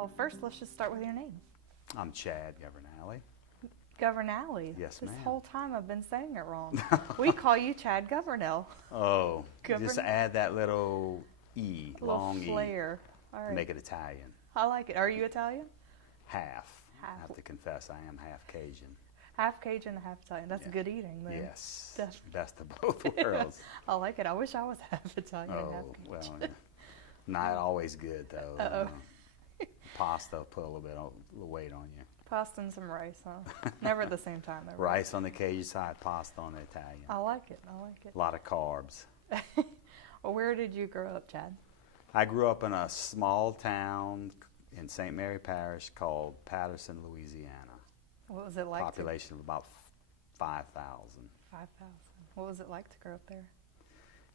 Well, first, let's just start with your name. I'm Chad Governale. Governale. Yes, This ma'am. whole time I've been saying it wrong. We call you Chad Governale. Oh, just Governale. add that little E, A little long flair. All E, right. to make it Italian. I like it. Are you Italian? Half. Half. I have to confess, I am half Cajun. Half Cajun, half Italian. That's Yeah. good eating, then. Yes, Def- best of both worlds. I like it. I wish I was half Italian and half Oh, Cajun. well, yeah. Not always good, though. Uh-oh. Pasta put a little weight on you. Pasta and some rice, huh? Never at the same time, though. right? Rice on the Cajun side, pasta on the Italian. I like it. I like it. A lot of carbs. Well, where did you grow up, Chad? I grew up in a small town in St. Mary Parish called Patterson, Louisiana. What was it like? Population of about 5,000. 5,000. What was it like to grow up there?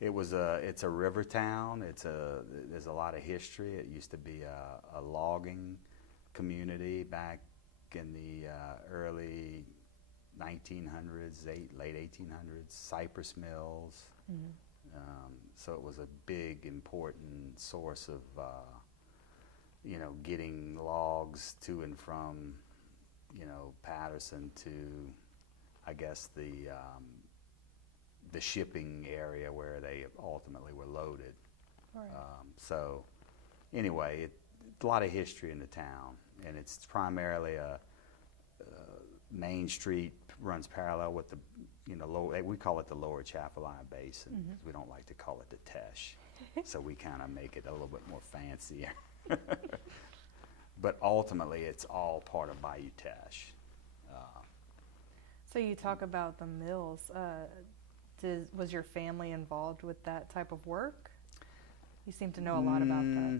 It's a river town. There's a lot of history. It used to be a logging community back in the early 1900s, late 1800s, cypress mills. Mm-hmm. So it was a big, important source of, getting logs to and from, Patterson to, I guess, the shipping area where they ultimately were loaded. Right. So anyway, a lot of history in the town, and it's primarily a Main Street runs parallel with the, we call it the Lower Chapelline Basin. Mm-hmm. We don't like to call it the Tesh, so we kind of make it a little bit more fancier. But ultimately, it's all part of Bayou Teche. So you talk about the mills. Was your family involved with that type of work? You seem to know a lot about that.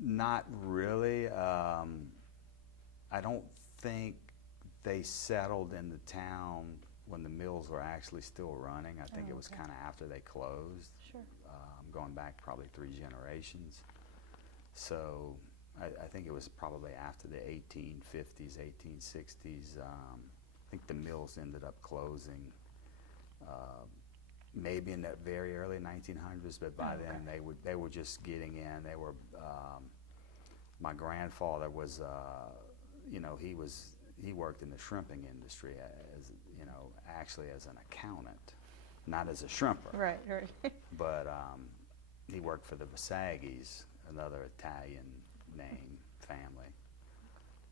Not really. I don't think they settled in the town when the mills were actually still running. I think it was kind of after they closed. Sure. Going back probably 3 generations. So I think it was probably after the 1850s, 1860s. I think the mills ended up closing maybe in that very early 1900s, but by then they were just getting in. They were my grandfather was he worked in the shrimping industry as actually as an accountant, not as a shrimper. Right. But he worked for the Visagis, another Italian name family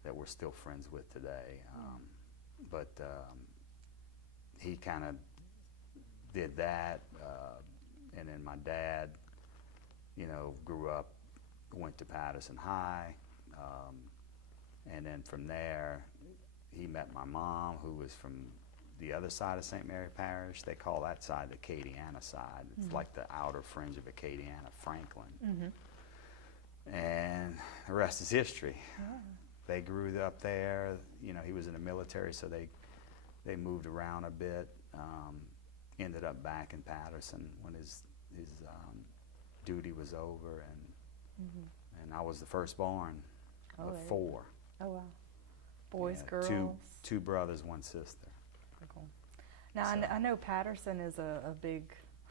that we're still friends with today. But he kind of did that, and then my dad, grew up, went to Patterson High, and then from there, he met my mom, who was from the other side of St. Mary Parish. They call that side the Acadiana side. It's like the outer fringe of Acadiana, Franklin. Mm-hmm. And the rest is history. Yeah. They grew up there. He was in the military, so they moved around a bit. Ended up back in Patterson when his duty was over, and I was the firstborn of 4. Oh wow. Boys, Yeah, girls. two brothers, 1 sister. Cool. Now So- I know Patterson is a big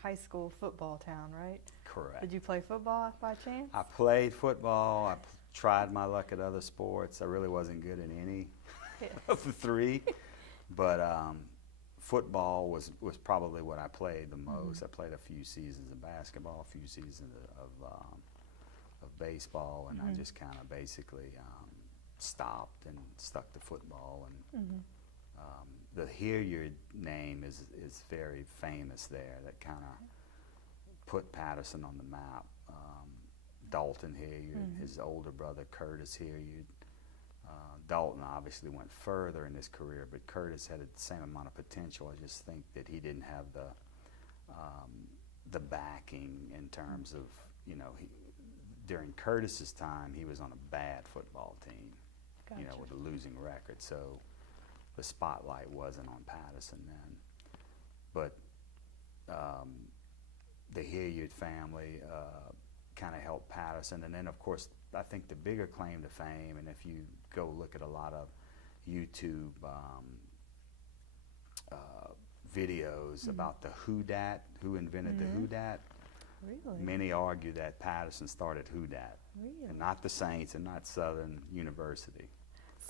high school football town, right? Correct. Did you play football by chance? I played football. I tried my luck at other sports. I really wasn't good in any of the 3, but football was probably what I played the most. I played a few seasons of basketball, a few seasons of baseball, and I just kind of basically stopped and stuck to football. And the Hilliard name is very famous there. That kind of put Patterson on the map. Dalton Hilliard, his older brother Curtis Hilliard. Dalton obviously went further in his career, but Curtis had the same amount of potential. I just think that he didn't have the backing in terms of, during Curtis's time, he was on a bad football team, Gotcha. with a losing record. So the spotlight wasn't on Patterson then. But the Hilliard family kind of helped Patterson. And then, of course, I think the bigger claim to fame, and if you go look at a lot of YouTube videos about the Who Dat, who invented the Who Dat, Really? Many argue that Patterson started Who Dat, Really? and not the Saints and not Southern University.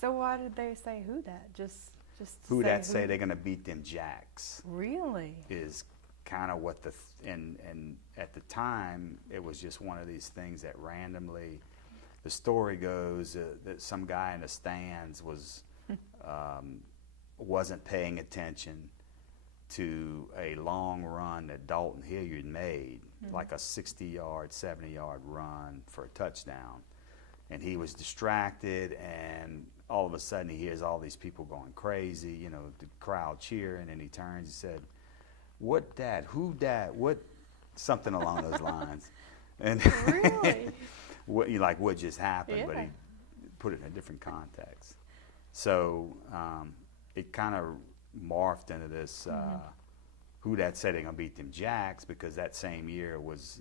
So why did they say who dat? Just to Who Dat who? say they're going to beat them Jacks Really? is kind of what and at the time it was just one of these things that randomly, the story goes that some guy in the stands wasn't paying attention to a long run that Dalton Hilliard made, like a 60-yard, 70-yard run for a touchdown. And he was distracted, and all of a sudden he hears all these people going crazy, you know, the crowd cheering, and he turns and said, "What dat? Who dat? What?" Something along those lines. And Really? what just happened, but Yeah. he put it in a different context. So it kind of morphed into this Who Dat said they're going to beat them Jacks, because that same year was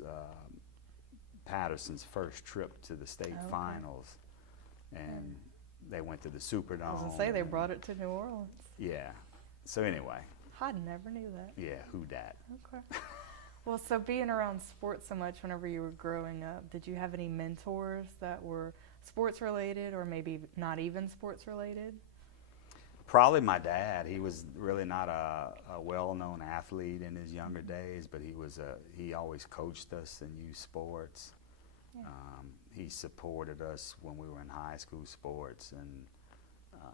Patterson's first trip to the state finals, and they went to the Superdome. I was gonna say they brought it to New Orleans. Yeah. So anyway, I never knew that. yeah, Who Dat. Okay. Well, so being around sports so much whenever you were growing up, did you have any mentors that were sports related or maybe not even sports related? Probably my dad. He was really not a well-known athlete in his younger days, but he always coached us in youth sports. Yeah. He supported us when we were in high school sports, and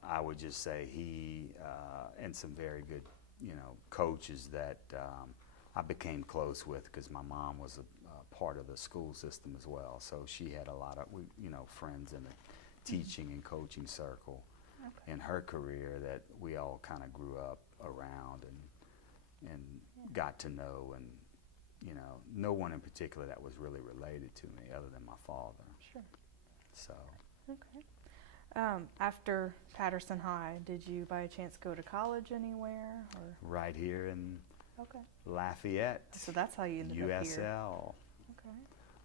I would just say he and some very good, coaches that I became close with, because my mom was a part of the school system as well. So she had a lot of friends in the teaching and coaching circle in her career that we all kind of grew up around and got to know, and no one in particular that was really related to me other than my father. Sure. So. Okay. After Patterson High, did you by chance go to college anywhere? Or? Right here in Okay. Lafayette. So that's how you ended up here. USL. Okay.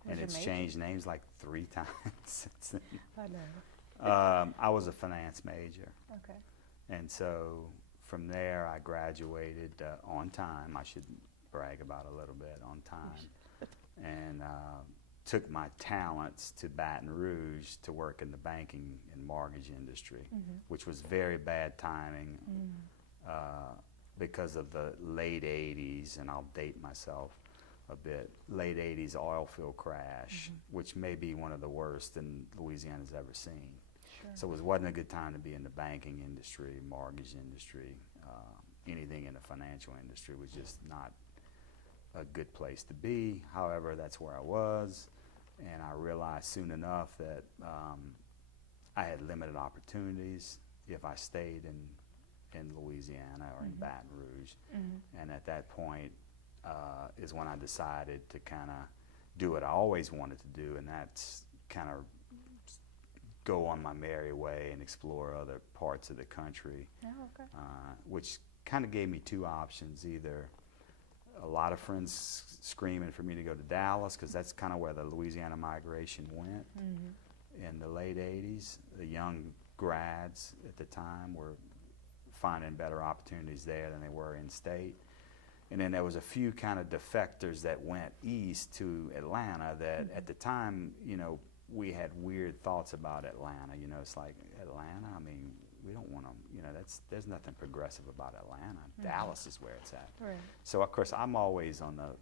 And What's it's your major? changed names like 3 times since then. I know. I was a finance major. Okay. And so from there I graduated on time. I should brag about it a little bit, on time. And took my talents to Baton Rouge to work in the banking and mortgage industry, which was very bad timing because of the late 80s, and I'll date myself a bit, late 80s oil field crash, which may be one of the worst in Louisiana's ever seen. Sure. So it wasn't a good time to be in the banking industry, mortgage industry, anything in the financial industry was just not a good place to be. However, that's where I was, and I realized soon enough that I had limited opportunities if I stayed in Louisiana or in Baton Rouge. And at that point is when I decided to kind of do what I always wanted to do, and that's kind of go on my merry way and explore other parts of the country. Oh, okay. Which kind of gave me 2 options: either a lot of friends screaming for me to go to Dallas, because that's kind of where the Louisiana migration went in the late 80s. The young grads at the time were finding better opportunities there than they were in state. And then there was a few kind of defectors that went east to Atlanta that at the time, we had weird thoughts about Atlanta. It's like, Atlanta, I mean, we don't want to, there's nothing progressive about Atlanta. Dallas is where it's at. Right. So of course I'm always on the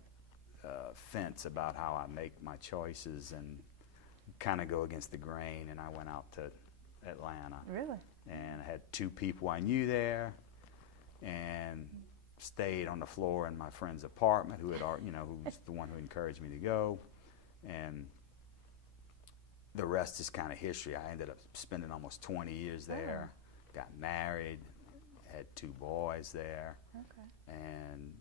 fence about how I make my choices and kind of go against the grain, and I went out to Atlanta. Really? And I had 2 people I knew there, and stayed on the floor in my friend's apartment, who was the one who encouraged me to go, and the rest is kind of history. I ended up spending almost 20 years there, got married, had 2 boys there, and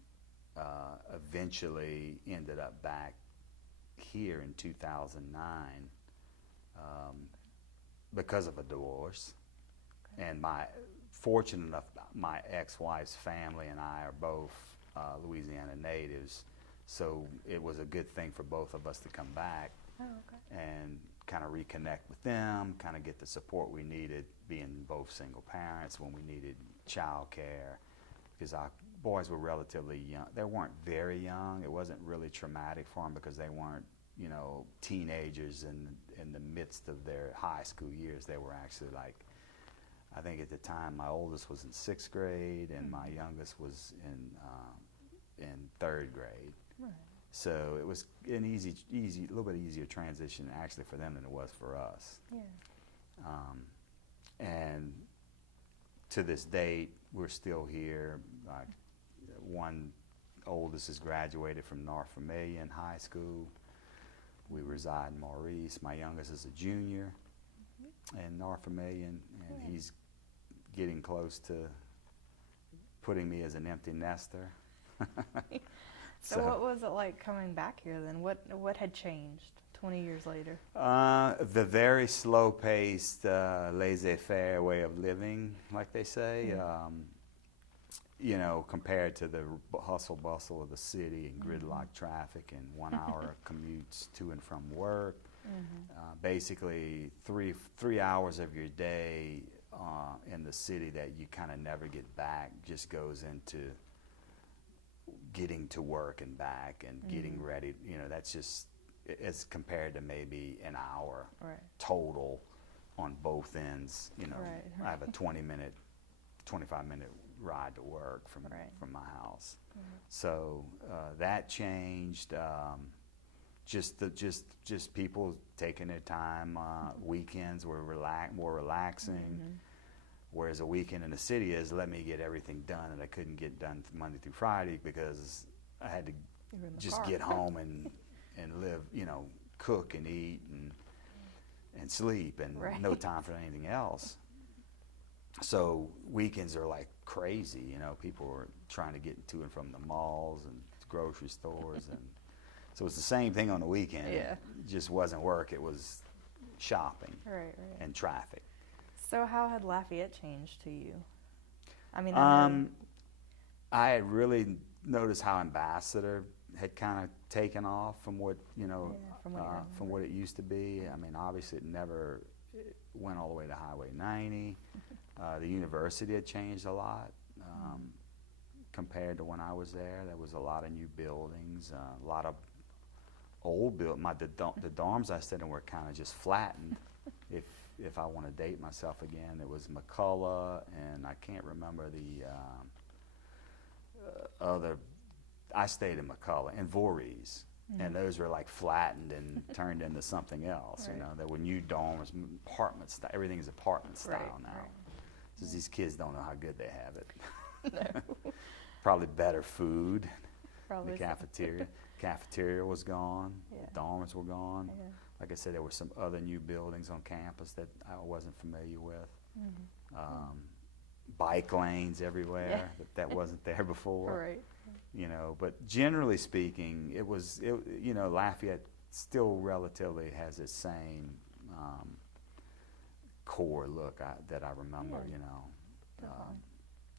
eventually ended up back here in 2009 because of a divorce. And fortunate enough, my ex-wife's family and I are both Louisiana natives, so it was a good thing for both of us to come back and kind of reconnect with them, kind of get the support we needed, being both single parents, when we needed child care, because our boys were relatively young. They weren't very young. It wasn't really traumatic for them because they weren't, you know, teenagers in the midst of their high school years. They were actually like, I think at the time my oldest was in 6th grade and my youngest was in 3rd grade. Right. So it was an easy, a little bit easier transition actually for them than it was for us. Yeah. And to this date, we're still here. One oldest has graduated from North Vermilion High School. We reside in Maurice. My youngest is a junior in North Vermilion, and he's getting close to putting me as an empty nester. So what was it like coming back here then? What had changed 20 years later? The very slow-paced, laissez-faire way of living, like they say, you know, compared to the hustle bustle of the city and gridlock traffic and 1 hour commutes to and from work. Basically, three hours of your day in the city that you kind of never get back just goes into getting to work and back and getting ready. You know, that's just, as compared to maybe an hour total on both ends. You know, I have a 20-minute, 25-minute ride to work from my house. So that changed. Just people taking their time. Weekends were more relaxing. Whereas a weekend in the city is, let me get everything done, and I couldn't get done Monday through Friday because I had to just get home and live, you know, cook and eat and sleep, and no time for anything else. So weekends are like crazy, you know. People were trying to get to and from the malls and grocery stores, and so it's the same thing on the weekend. It just wasn't work; it was shopping and traffic. So how had Lafayette changed to you? I mean, I had really noticed how Ambassador had kind of taken off from what, you know, from what it used to be. I mean, obviously it never went all the way to Highway 90. The university had changed a lot compared to when I was there. There was a lot of new buildings, a lot of old buildings. The dorms I stayed in were kind of just flattened. If I want to date myself again, it was McCullough, and I can't remember the other. I stayed in McCullough and Voorhees, and those were like flattened and turned into something else. You know, there were new dorms, apartment style. Everything is apartment style now. Because these kids don't know how good they have it. Probably better food. Probably the cafeteria. Cafeteria was gone. Dorms were gone. Like I said, there were some other new buildings on campus that I wasn't familiar with. Bike lanes everywhere that wasn't there before. You know, but generally speaking, you know, Lafayette still relatively has the same core look that I remember. You know,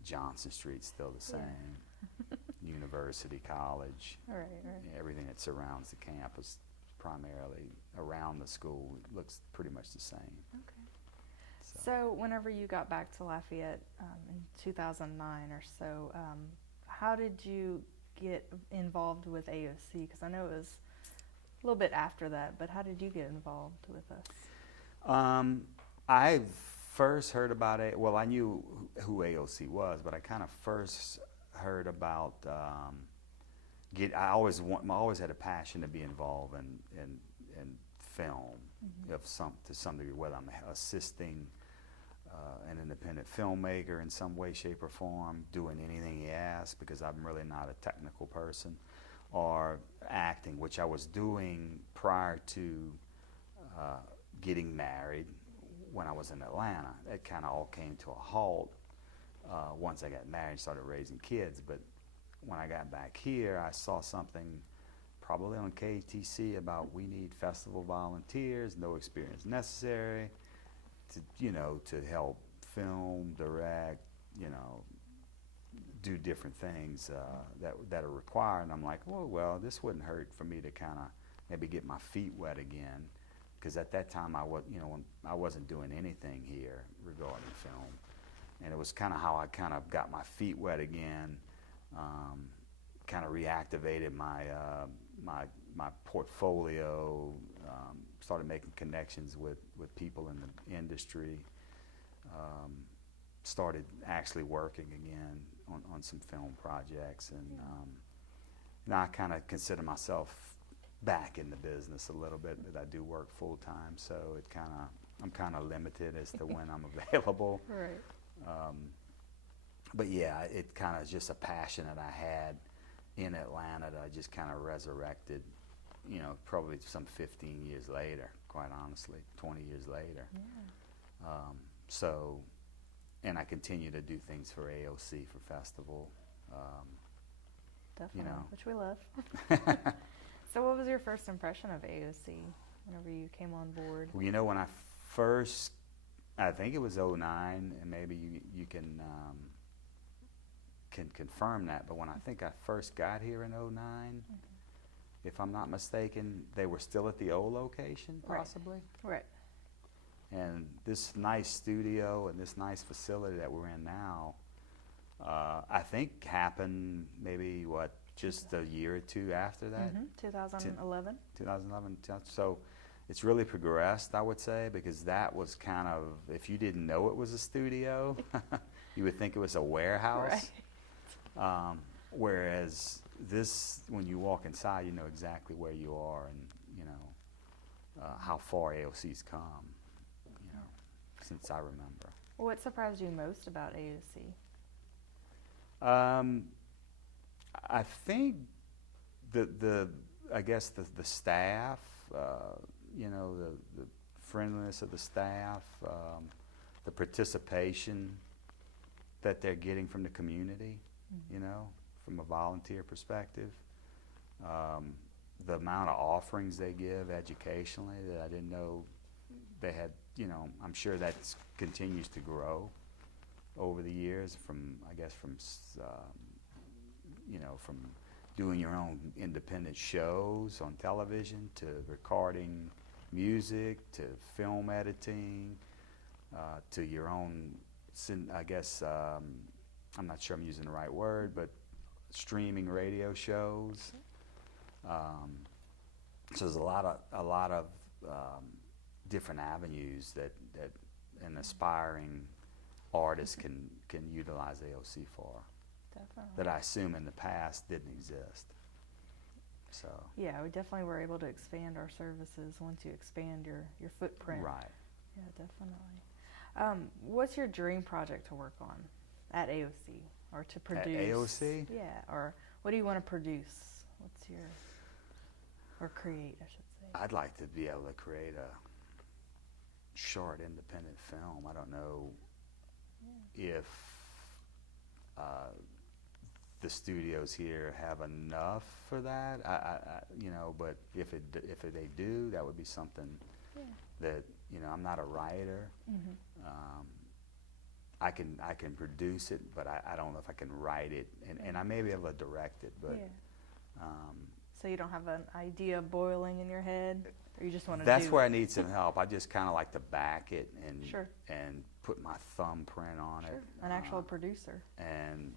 Johnson Street's still the same. University, college, everything that surrounds the campus, primarily around the school, looks pretty much the same. So whenever you got back to Lafayette in 2009 or so, how did you get involved with AOC? Because I know it was a little bit after that, but how did you get involved with us? I first heard about it. Well, I knew who AOC was, but I kind of first heard about. I always had a passion to be involved in film to some degree, whether I'm assisting an independent filmmaker in some way, shape, or form, doing anything he asks, because I'm really not a technical person, or acting, which I was doing prior to getting married when I was in Atlanta. It kind of all came to a halt once I got married and started raising kids. But when I got back here, I saw something probably on KTC about we need festival volunteers, no experience necessary, to help film, direct, do different things that are required. And I'm like, well, this wouldn't hurt for me to kind of maybe get my feet wet again, because at that time I wasn't doing anything here regarding film. And it was kind of how I kind of got my feet wet again, kind of reactivated my portfolio, started making connections with people in the industry, started actually working again on some film projects, and now I kind of consider myself back in the business a little bit, but I do work full time, so I'm kind of limited as to when I'm available. Right. But yeah, it kind of just a passion that I had in Atlanta that I just kind of resurrected, you know, probably some 15 years later, quite honestly, 20 years later. Yeah. So, and I continue to do things for AOC, for festival. Definitely, You know. which we love. So what was your first impression of AOC whenever you came on board? Well, you know, when I first, I think it was '09, and maybe you can confirm that, but when I think I first got here in '09, if I'm not mistaken, they were still at the old location, possibly. Right. And this nice studio and this nice facility that we're in now, I think happened maybe, just a year or two after that? 2011. 2011. So it's really progressed, I would say, because that was kind of, if you didn't know it was a studio, you would think it was a warehouse. Right. Whereas this, when you walk inside, you know exactly where you are, and you know how far AOC's come, you know, since I remember. What surprised you most about AOC? I think I guess the staff, you know, the friendliness of the staff, the participation that they're getting from the community, you know, from a volunteer perspective, the amount of offerings they give educationally that I didn't know they had, you know, I'm sure that continues to grow over the years you know, from doing your own independent shows on television to recording music to film editing to your own, I guess, I'm not sure I'm using the right word, but streaming radio shows. So there's a lot of different avenues that an aspiring artist can utilize AOC for. Definitely. That I assume in the past didn't exist. So. Yeah, we definitely were able to expand our services once you expand your footprint. Right. Yeah, definitely. What's your dream project to work on at AOC or to produce? At AOC? Yeah, or what do you want to produce? What's your, or create, I should say. I'd like to be able to create a short independent film. I don't know if the studios here have enough for that. I you know, but if they do, that would be something that, you know, I'm not a writer. I can produce it, but I don't know if I can write it, and I may be able to direct it, but. So you don't have an idea boiling in your head, or you just want to That's where I need some help. I just kind of like to back it and and put my thumbprint on it. An actual producer. And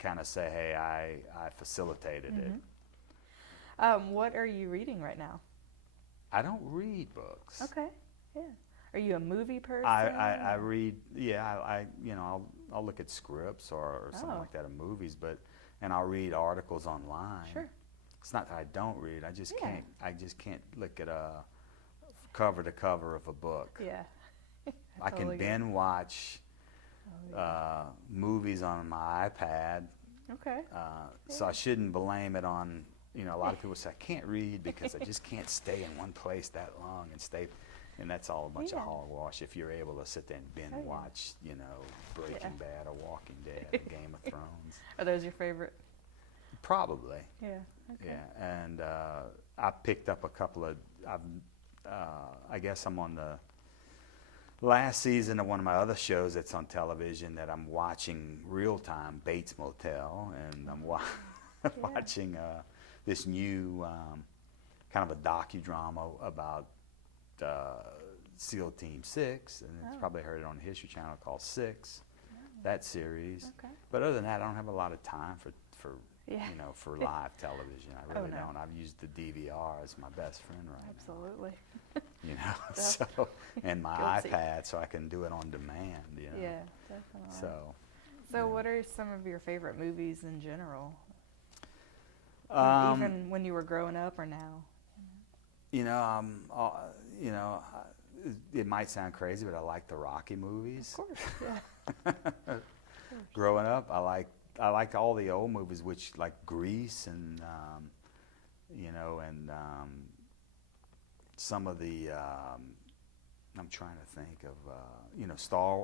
kind of say, hey, I facilitated it. What are you reading right now? I don't read books. Okay, yeah. Are you a movie person? I read, I you know, I'll look at scripts or something like that of movies, and I'll read articles online. Sure. It's not that I don't read. I just can't look at a cover to cover of a book. Yeah. I can binge watch movies on my iPad. Okay. So I shouldn't blame it on, you know, a lot of people say I can't read because I just can't stay in one place that long and that's all a bunch of hogwash if you're able to sit there and binge watch, you know, Breaking Bad or Walking Dead or Game of Thrones. Are those your favorite? Probably. Yeah. Okay. Yeah, and I picked up a couple of, I guess I'm on the last season of one of my other shows that's on television that I'm watching real time, Bates Motel, and I'm watching this new kind of a docudrama about SEAL Team 6, and it's probably heard it on the History Channel called 6. that series. Okay. But other than that, I don't have a lot of time for Yeah. you know, for live television. I really no. don't. I've used the DVR as my best friend right Absolutely. now. You know, so and my Guilty. iPad, so I can do it on demand. You know. Yeah, definitely. So. So, yeah. what are some of your favorite movies in general? Um, Even when you were growing up or now? You know, you know, it might sound crazy, but I like the Rocky movies. Of course, yeah. Growing up, I liked all the old movies, which like Grease and you know, and some of the I'm trying to think of you know,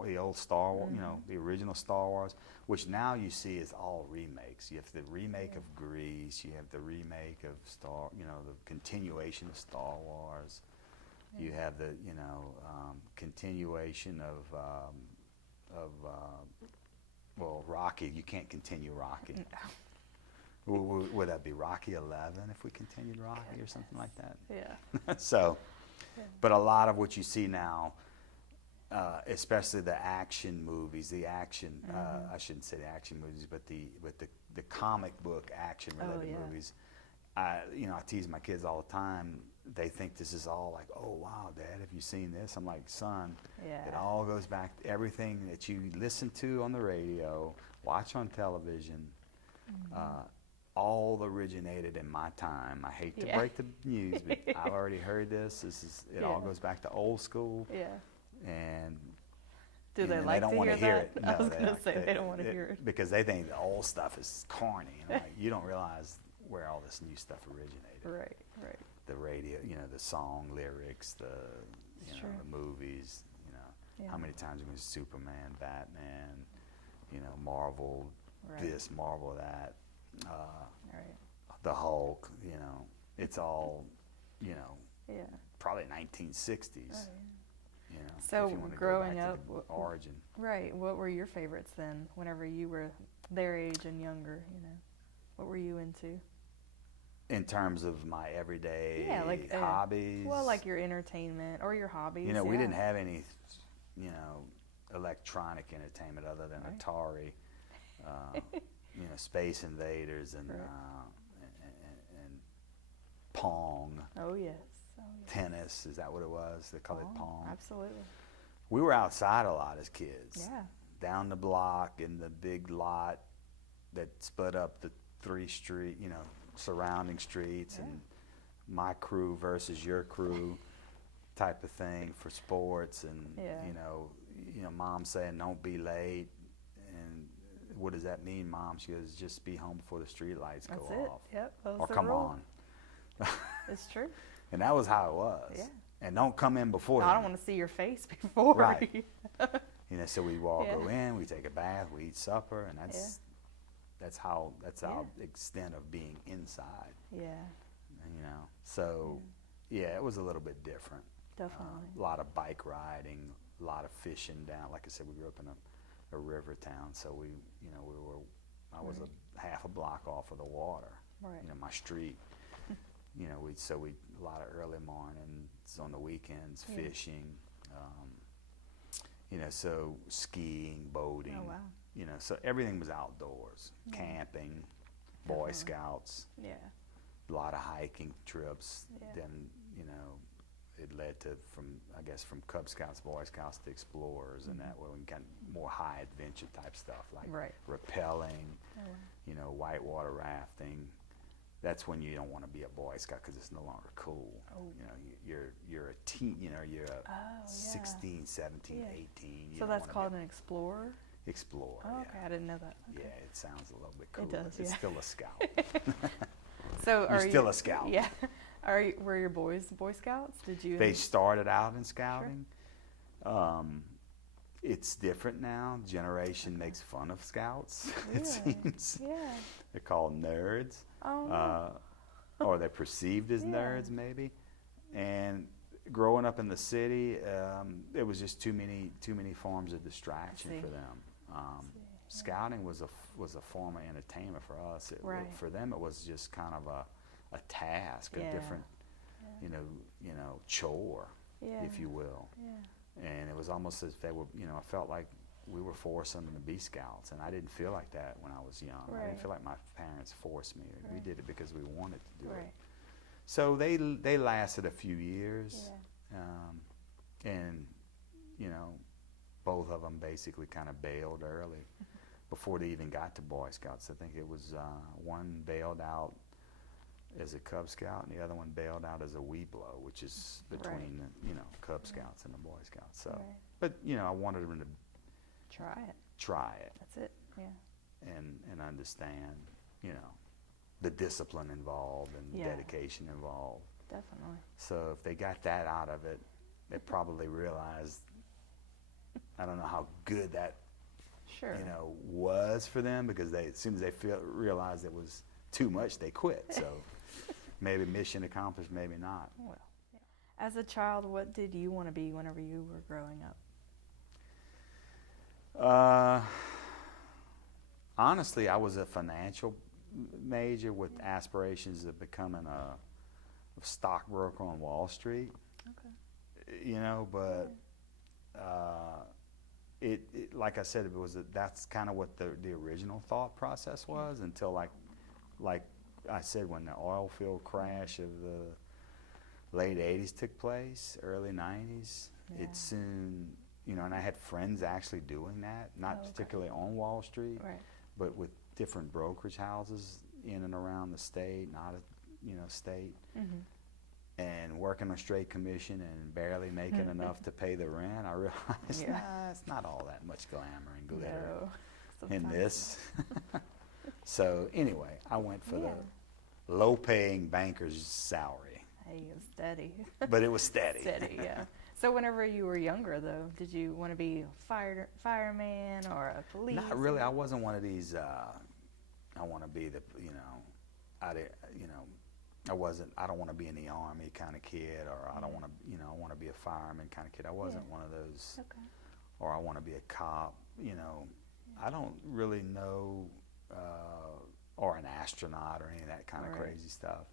the old Star Wars, you know, the original Star Wars, which now you see is all remakes. You have the remake of Grease, you have the remake of you know, the continuation of Star Wars. You have the, you know, continuation of well, Rocky. You can't continue Rocky. No. Would that be Rocky 11 if we continued Rocky or something like that? Yeah. So, but a lot of what you see now, especially the action movies, I shouldn't say the action movies, but the comic book action related movies. You know, I tease my kids all the time. They think this is all like, oh wow, Dad, have you seen this? I'm like, son, it all goes back to everything that you listen to on the radio, watch on television. All originated in my time. I hate to break the news, but I've already heard this. It all goes back to old school. Yeah. And do they like don't to want hear to hear that? it. I was No, going to say they don't want to hear it. because they think the old stuff is corny. And like, you don't realize where all this new stuff originated. Right, right. The radio, you know, the song lyrics, the true. the movies, you know, how many times it was Superman, Batman, you know, Marvel, this, Marvel that, the Hulk, you know, it's all, you know, probably 1960s. You know, so if you want to growing go back up, to the origin. Right. What were your favorites then? Whenever you were their age and younger, you know, what were you into? In terms of my everyday like hobbies. Well, like your entertainment or your hobbies. You know, we didn't have any, you know, electronic entertainment other than Atari, you know, Space Invaders and Pong. Oh yes. Tennis, is that what it was? They called it Pong. Absolutely. We were outside a lot as kids. Yeah. Down the block in the big lot that split up the you know, surrounding streets, and my crew versus your crew type of thing for sports, and you know, Mom saying don't be late, and what does that mean, Mom? She goes, just be home before the street lights go off. Yep. Or come on. It's true. And that was how it was. Yeah. And don't come in before. I don't want to see your face before. Right. You know, so we all go in, we take a bath, we eat supper, and that's our extent of being inside. Yeah. You know, so it was a little bit different. Definitely. A lot of bike riding, a lot of fishing down. Like I said, we grew up in a river town, so I was a half a block off of the water. Right. You know, my street. You know, a lot of early mornings on the weekends, fishing. You know, so skiing, boating. Oh wow. You know, so everything was outdoors. Camping, Boy Scouts. Yeah. A lot of hiking trips. Yeah. Then, you know, it led to from Cub Scouts, Boy Scouts to Explorers, and that way we got more high adventure type stuff like rappelling, you know, whitewater rafting. That's when you don't want to be a Boy Scout because it's no longer cool. You know, you're a teen, you know, you're a 16, 17, 18. So that's called an explorer? Explorer, Oh, okay, I didn't know that. Okay. Yeah, it sounds a little bit cool. It does, It's still a scout. So you're still a scout. Yeah. Were your boys Boy Scouts? Did you? They started out in scouting. Sure. It's different now. Generation makes fun of scouts, it seems. Yeah. They're called nerds. Oh. Or they're perceived as nerds, maybe. And growing up in the city, it was just too many forms of distraction for them. Scouting was a form of entertainment for us. For them, it was just kind of a task, a different, you know, chore, if you will. Yeah. And it was almost as if they were, you know, I felt like we were forced them to be scouts, and I didn't feel like that when I was young. I didn't feel like my parents forced me. We did it because we wanted to do it. So they lasted a few years, and you know, both of them basically kind of bailed early before they even got to Boy Scouts. I think it was one bailed out as a Cub Scout, and the other one bailed out as a Weeblo, which is between the, you know, Cub Scouts and the Boy Scouts. So, but you know, I wanted them to try it. That's it. Yeah. And understand, you know, the discipline involved and dedication involved. Definitely. So if they got that out of it, they probably realized, I don't know how good that, you know, was for them, because they, as soon as they realized it was too much, they quit. So maybe mission accomplished, maybe not. Well, as a child, what did you want to be whenever you were growing up? Honestly, I was a financial major with aspirations of becoming a stockbroker on Wall Street. Okay. You know, but it like I said, it was that's kind of what the original thought process was, until like I said, when the oil field crash of the late 80s took place, early 90s, it soon, you know, and I had friends actually doing that, not particularly on Wall Street, but with different brokerage houses in and around the state, not a, you know, state, and working on straight commission and barely making enough to pay the rent. I realized, nah, it's not all that much glamour and glitter in this. So anyway, I went for the low-paying banker's salary. Hey, it was steady. But it was steady. Steady, yeah. So whenever you were younger, though, did you want to be a fireman or a police? Not really. I wasn't one of these, I want to be the, you know, I don't want to be in the Army kind of kid, or I don't want to, you know, I want to be a fireman kind of kid. I wasn't one of those, or I want to be a cop, you know. I don't really know, or an astronaut or any of that kind of crazy stuff.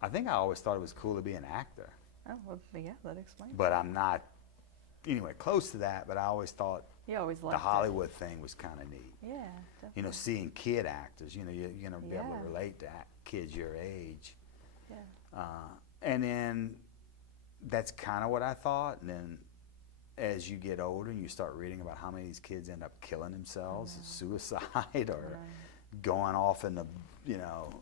I think I always thought it was cool to be an actor. Oh, well, yeah, that explains. But I'm not anywhere close to that, but I always thought the Hollywood thing was kind of neat. Yeah, definitely. You know, seeing kid actors, you know, you're going to be able to relate to kids your age. Yeah. And then that's kind of what I thought. And then as you get older and you start reading about how many of these kids end up killing themselves, suicide, or going off in the, you know,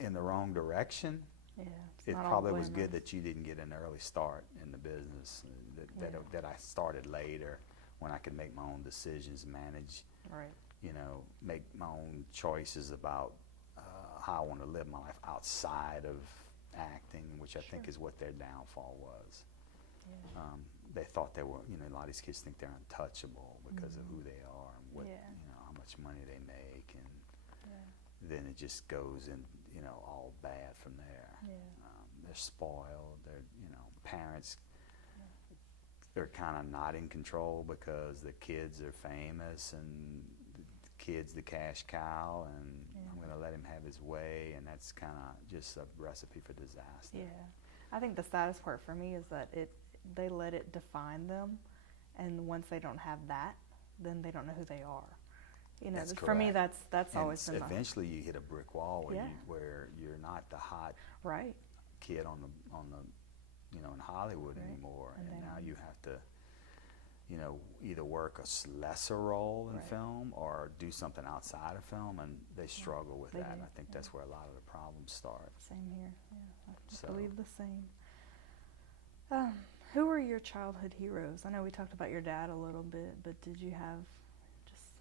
in the wrong direction. Yeah, it probably was good that you didn't get an early start in the business, that I started later, when I could make my own decisions, manage, you know, make my own choices about how I want to live my life outside of acting, which I think is what their downfall was. Yeah. They thought they were, you know, a lot of these kids think they're untouchable because of who they are and what, you know, how much money they make, and then it just goes in, you know, all bad from there. They're spoiled. They're, you know, parents, they're kind of not in control because the kids are famous, and the kid's the cash cow, and I'm going to let him have his way, and that's kind of just a recipe for disaster. Yeah. I think the saddest part for me is that they let it define them, and once they don't have that, then they don't know who they are. You know, for me, that's always been. Eventually, you hit a brick wall where you're not the hot kid on the you know, in Hollywood anymore, and now you have to, you know, either work a lesser role in film or do something outside of film, and they struggle with that. And I think that's where a lot of the problems start. Same here. Yeah, I believe the same. Who were your childhood heroes? I know we talked about your dad a little bit, but did you have just,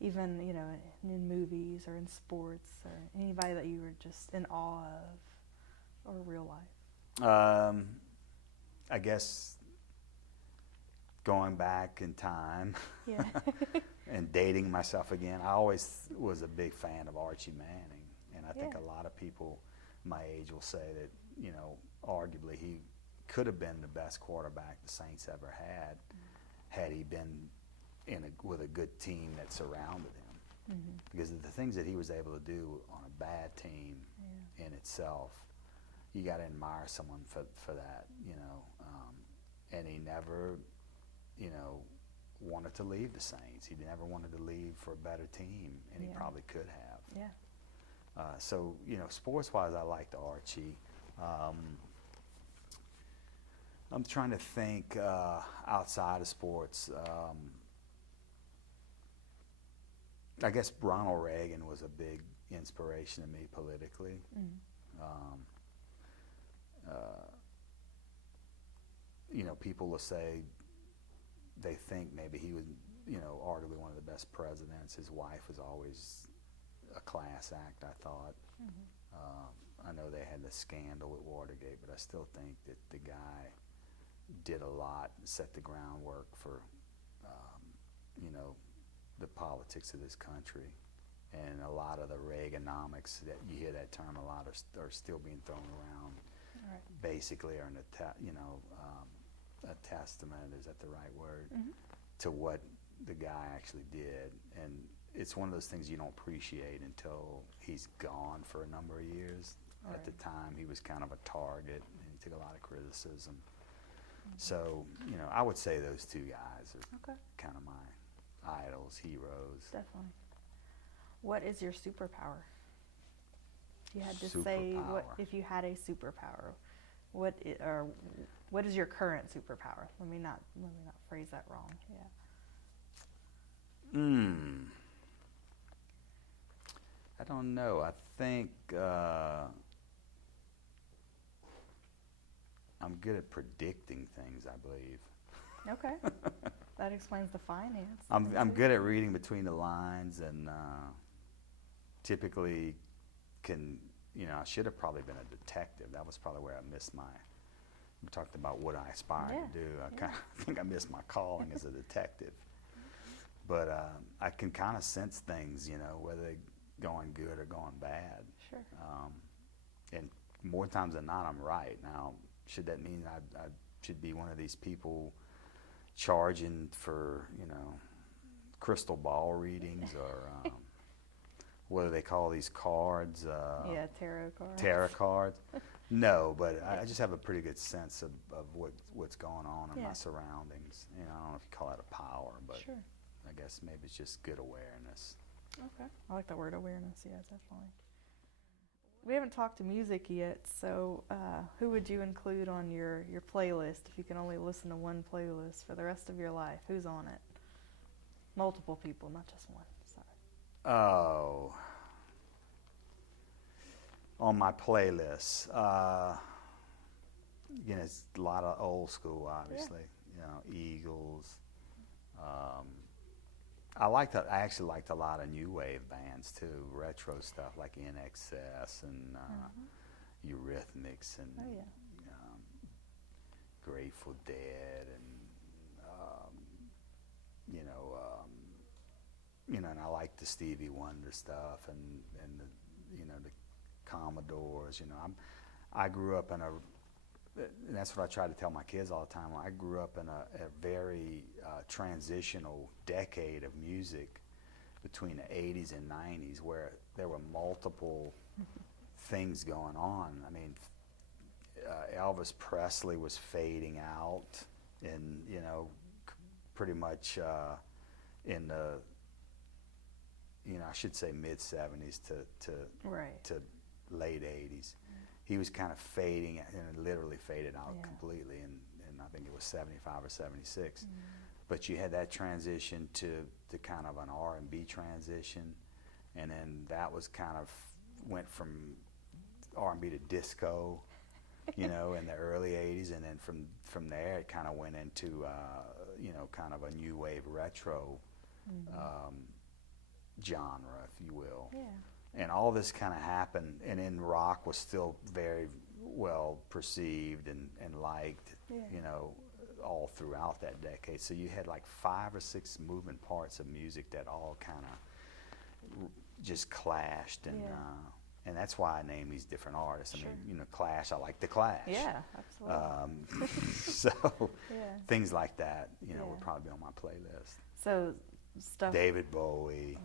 even, you know, in movies or in sports, or anybody that you were just in awe of, or real life? I guess going back in time and dating myself again, I always was a big fan of Archie Manning, and I think a lot of people my age will say that, you know, arguably he could have been the best quarterback the Saints ever had, had he been with a good team that surrounded him. Because of the things that he was able to do on a bad team in itself, you got to admire someone for that, you know. And he never, you know, wanted to leave the Saints. He never wanted to leave for a better team, and he probably could have. Yeah. So, you know, sports-wise, I liked Archie. I'm trying to think outside of sports. I guess Ronald Reagan was a big inspiration to me politically. You know, people will say they think maybe he was, you know, arguably one of the best presidents. His wife was always a class act, I thought. I know they had the scandal with Watergate, but I still think that the guy did a lot, set the groundwork for, you know, the politics of this country. And a lot of the Reaganomics, that you hear that term a lot, are still being thrown around. Right. Basically, are you know, a testament, is that the right word, to what the guy actually did. And it's one of those things you don't appreciate until he's gone for a number of years. Right. At the time, he was kind of a target, and he took a lot of criticism. So, you know, I would say those two guys are kind of my idols, heroes. Definitely. What is your superpower? If you had to say, if you had a superpower, what is your current superpower? Let me not phrase that wrong. Yeah. I don't know. I think I'm good at predicting things, I believe. Okay. That explains the finance. I'm good at reading between the lines, and typically can, you know, I should have probably been a detective. That was probably where I missed we talked about what I aspired to do. I think I missed my calling as a detective. But I can kind of sense things, you know, whether they're going good or going bad. Sure. And more times than not, I'm right. Now, should that mean I should be one of these people charging for, you know, crystal ball readings, or what do they call these cards? Tarot cards. Tarot cards. No, but I just have a pretty good sense of what's going on in my surroundings. You know, I don't know if you call that a power, but sure. I guess maybe it's just good awareness. Okay. I like that word, awareness. Yeah, definitely. We haven't talked to music yet, so who would you include on your playlist if you can only listen to one playlist for the rest of your life? Who's on it? Multiple people, not just one. Sorry. Oh. On my playlist, you know, it's a lot of old school, obviously. You know, Eagles. I actually liked a lot of new wave bands too, retro stuff like NXS and Eurythmics and Grateful Dead, and and I like the Stevie Wonder stuff and the, you know, the Commodores. You know, I grew up in and that's what I try to tell my kids all the time. I grew up in a very transitional decade of music between the 80s and 90s, where there were multiple things going on. I mean, Elvis Presley was fading out, and, you know, pretty much in the, you know, I should say mid 70s to late 80s. He was kind of fading, and literally faded out completely, and I think it was 75 or 76. But you had that transition to kind of an R&B transition, and then that was kind of went from R&B to disco, you know, in the early 80s, and then from there it kind of went into, you know, kind of a new wave retro genre, if you will. Yeah. And all this kind of happened, and then rock was still very well perceived and liked, you know, all throughout that decade. So you had like 5 or 6 moving parts of music that all kind of just clashed, and that's why I name these different artists. I mean, you know, Clash, I like the Clash. Yeah, absolutely. So things like that, you know, would probably be on my playlist. So stuff. David Bowie.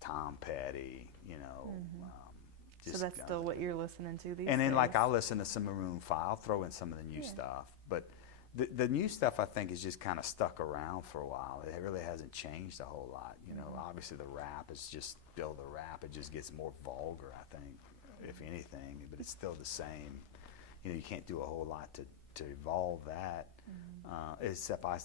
Tom Petty, you know. So that's still what you're listening to these days? And then, like, I'll listen to some Maroon 5. I'll throw in some of the new stuff. But The new stuff, I think, is just kind of stuck around for a while. It really hasn't changed a whole lot. You know, obviously the rap is just still the rap. It just gets more vulgar, I think, if anything, but it's still the same. You know, you can't do a whole lot to evolve that, except I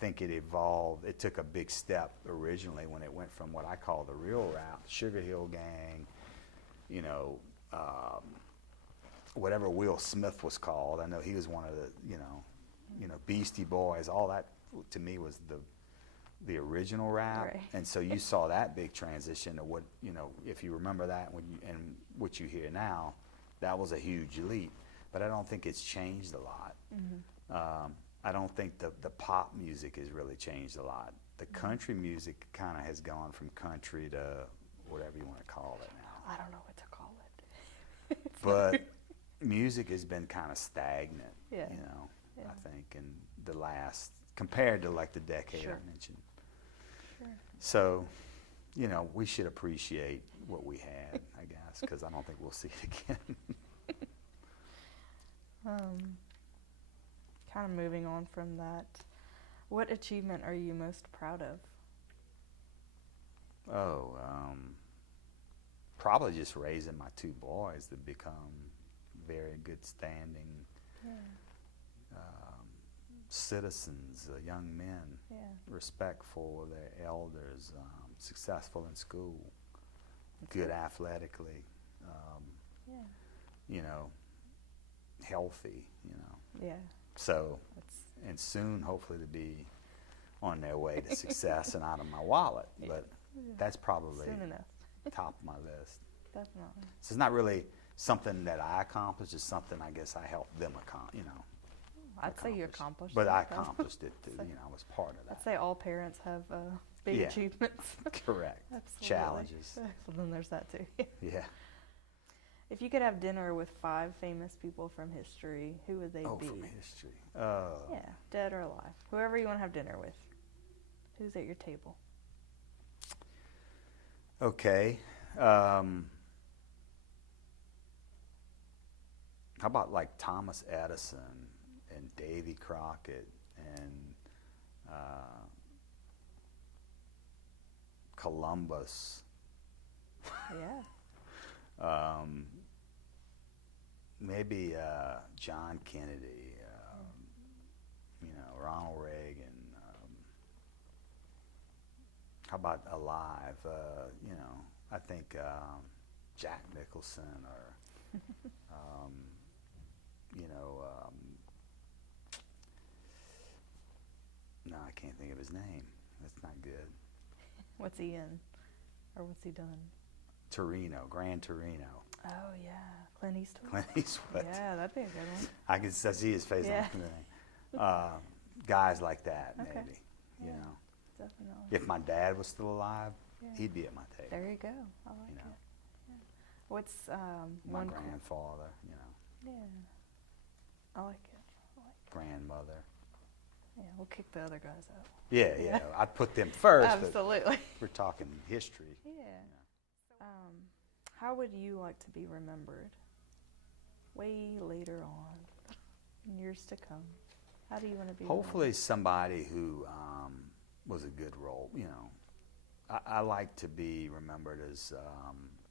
think it evolved. It took a big step originally when it went from what I call the real rap, Sugar Hill Gang, you know, whatever Will Smith was called. I know he was one of the, you know, Beastie Boys. All that to me was the original rap, Right. and so you saw that big transition to what, you know, if you remember that and what you hear now, that was a huge leap. But I don't think it's changed a lot. I don't think the pop music has really changed a lot. The country music kind of has gone from country to whatever you want to call it now. I don't know what to call it. But music has been kind of stagnant, Yeah. you know, Yeah. I think, in the last, compared to like the decade Sure. I mentioned. Sure. So, you know, we should appreciate what we had, I guess, because I don't think we'll see it again. Kind of moving on from that, what achievement are you most proud of? Oh, probably just raising my two boys to become very good standing citizens, young men, respectful of their elders, successful in school, good athletically, you know, healthy, you know. Yeah. So, and soon hopefully to be on their way to success and out of my wallet. But that's probably Soon enough. top of my list. Definitely. So it's not really something that I accomplished, it's something I guess I helped them accomplish, you know. I'd say you accomplished But it, I though. accomplished it too, you know, I was part of that. I'd say all parents have big Yeah. achievements. Correct. Absolutely. Challenges. So then there's that too. Yeah. If you could have dinner with 5 famous people from history, who would they Oh, be? from history. Yeah, dead or alive. Whoever you want to have dinner with. Who's at your table? Okay. How about like Thomas Edison and Davy Crockett and Columbus? Yeah. Maybe John Kennedy, you know, Ronald Reagan. How about alive? You know, I think Jack Nicholson or, you know, no, I can't think of his name. That's not good. What's he in? Or what's he done? Gran Torino. Oh, yeah. Clint Eastwood? Clint Eastwood. Yeah, that'd be a good one. I see his face Yeah. on the thing. Guys like that, Okay. maybe, you Yeah. know. Definitely. If my dad was still alive, Yeah. he'd be at my table. There you go. I like You know. it. Yeah. What's My one grandfather, you know, Yeah. I like it. grandmother. Yeah, we'll kick the other guys out. Yeah, yeah. I'd put them first, but Absolutely. we're talking history. Yeah. How would you like to be remembered? Way later on, in years to come. How do you want to be Hopefully somebody who was a good role, you know. I like to be remembered as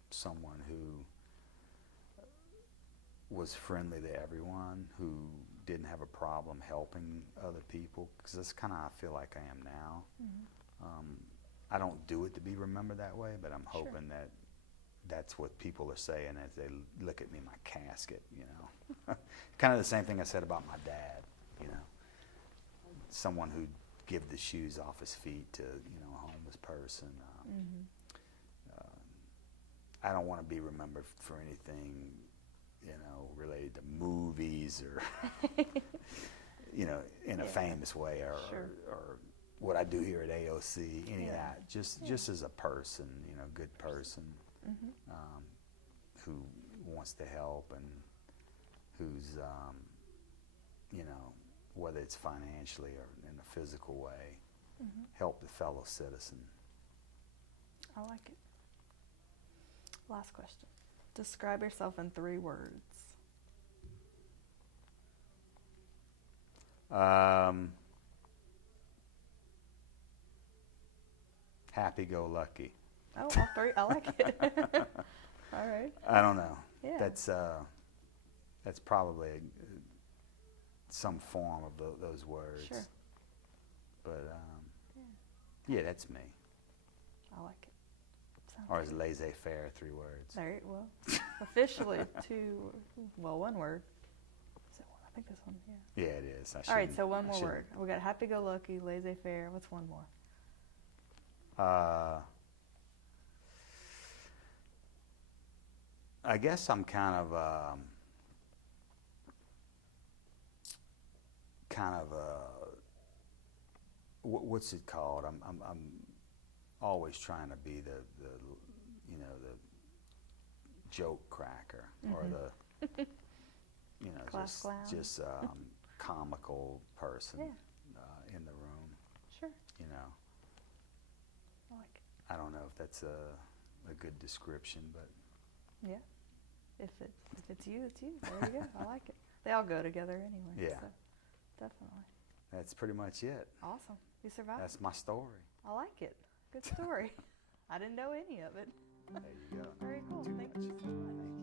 someone who was friendly to everyone, who didn't have a problem helping other people, because that's kind of how I feel like I am now. I don't do it to be remembered that way, but I'm hoping that that's what people are saying as they look at me in my casket, you know. Kind of the same thing I said about my dad, you know. Someone who'd give the shoes off his feet to, you know, a homeless person. I don't want to be remembered for anything, you know, related to movies or, you know, in a famous way, or what I do here at AOC, any of that. Just as a person, you know, good person, who wants to help and who's, you know, whether it's financially or in a physical way, help the fellow citizen. I like it. Last question. Describe yourself in 3 words. Happy-go-lucky. Oh, all three. I like it. All right. I don't know. Yeah. That's probably some form of those words. Sure. But yeah, that's me. I like it. Sounds Or is good. laissez-faire 3 words? There, well, officially one word. So I think this one, yeah. Yeah, it is. All right, so one more word. We got happy-go-lucky, laissez-faire. What's one more? I guess I'm kind of what's it called? I'm always trying to be the you know, the joke cracker, or the you know, Class clown. just comical person in the room. Sure. You know, I like it. I don't know if that's a good description, but Yeah. If it's you, it's you. There you go. I like it. They all go together anyway. Yeah. So definitely. that's pretty much it. Awesome. You survived. That's my story. I like it. Good story. I didn't know any of it. There you go. Very cool. Too Thank much. you so much.